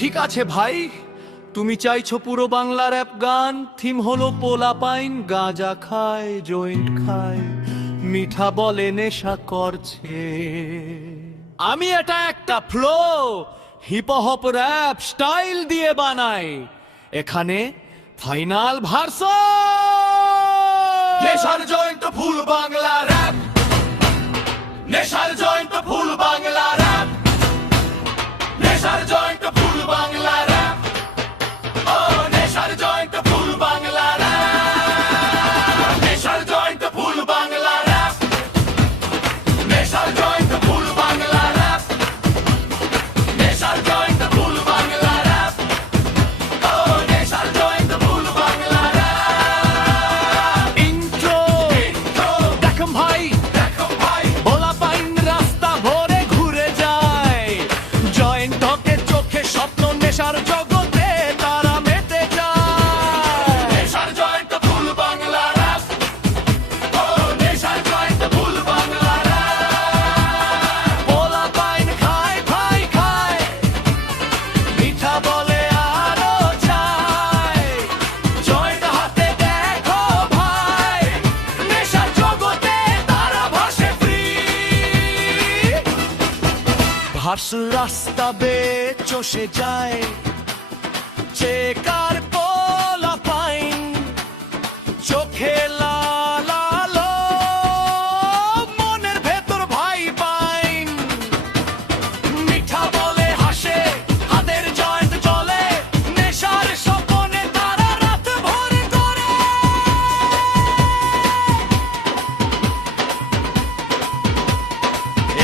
ঠিক আছে ভাই, তুমি চাইছো পুরো বাংলা র‍্যাপ গান, থিম হলো পোলাপাইন গাঁজা খায়, জয়েন্ট খায়, মিঠা বলে নেশা করছে। আমি এটা একটা flow hip hop rap style দিয়ে বানাই। এখানে ফাইনাল ভার্সন। নেশার জয়েন্ট ফুল বাংলা র‍্যাপ, নেশার জয়েন্ট ফুল বাংলা র‍্যাপ, নেশার জয়েন্ট ফুল বাংলা র‍্যাপ, ও নেশার জয়েন্ট ফুল বাংলা র‍্যাপ, নেশার জয়েন্ট ফুল বাংলা র‍্যাপ, নেশার জয়েন্ট ফুল বাংলা র‍্যাপ, নেশার জয়েন্ট ফুল বাংলা র‍্যাপ, ও নেশার joint full Bangla rap. Intro দেখো ভাই, দেখো ভাই, পোলাপাইন রাস্তা ভরে ঘুরে যায়, জয়েন্ট হকে চোখে স্বপ্ন, নেশার জগতে তারা মেতে যায়। নেশার জয়েন্ট ফুল বাংলা র‍্যাপ, ও নেশার জয়েন্ট ফুল বাংলা র‍্যাপ। পোলাপাইন খায় ভাই খায়, মিঠা বলে আরো চায়, জয়েন্ট হাতে দেখো ভাই, নেশার জগতে তারা ভাসে ফ্রি। ভার্স রাস্তা বেয়ে চষে যায়, চেকার পোলাপাইন, চোখে লাল আলো, মনের ভেতর ভাই পাইন, মিঠা বলে হাসে, হাতের জয়েন্ট চলে, নেশার স্বপনে তারা রাত ভরে করে।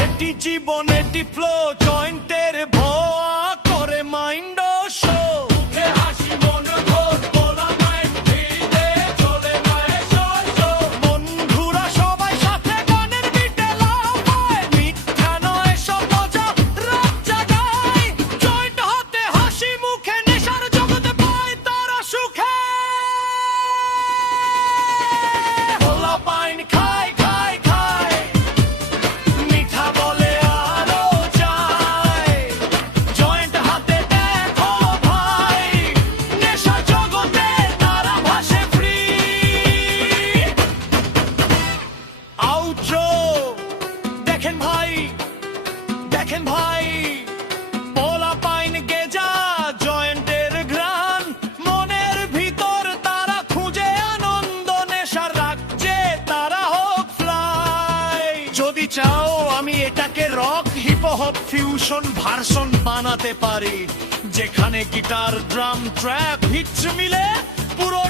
এটি জীবন, এটি ফ্লো, জয়েন্টের ভোয়া করে মাইন্ড শো। মুখে হাসি মন ঘোর, পোলা মাইন্ড ভিড়ে চলে নয় শো। বন্ধুরা সবাই সাথে গানের বিটে লাফায়, মিথ্যা নয় সব মজা রাত জাগায়, জয়েন্ট হাতে হাসি মুখে, নেশার জগতে পায় তারা সুখে। পোলাপাইন খায় খায় খায়, মিঠা বলে আরো চায়, জয়েন্ট হাতে দেখো ভাই, নেশার জগতে তারা ভাসে ফ্রি। আউট্রো দেখেন ভাই, দেখেন ভাই, পোলাপাইন গেজা জয়েন্টের ঘ্রাণ, মনের ভিতর তারা খুঁজে আনন্দ, নেশার রাজ্যে তারা হোক ফ্লাই। যদি চাও আমি এটাকে rock hip hop fusion version বানাতে পারি, যেখানে গিটার ড্রাম ট্র্যাপ হিটস মিলে পুরো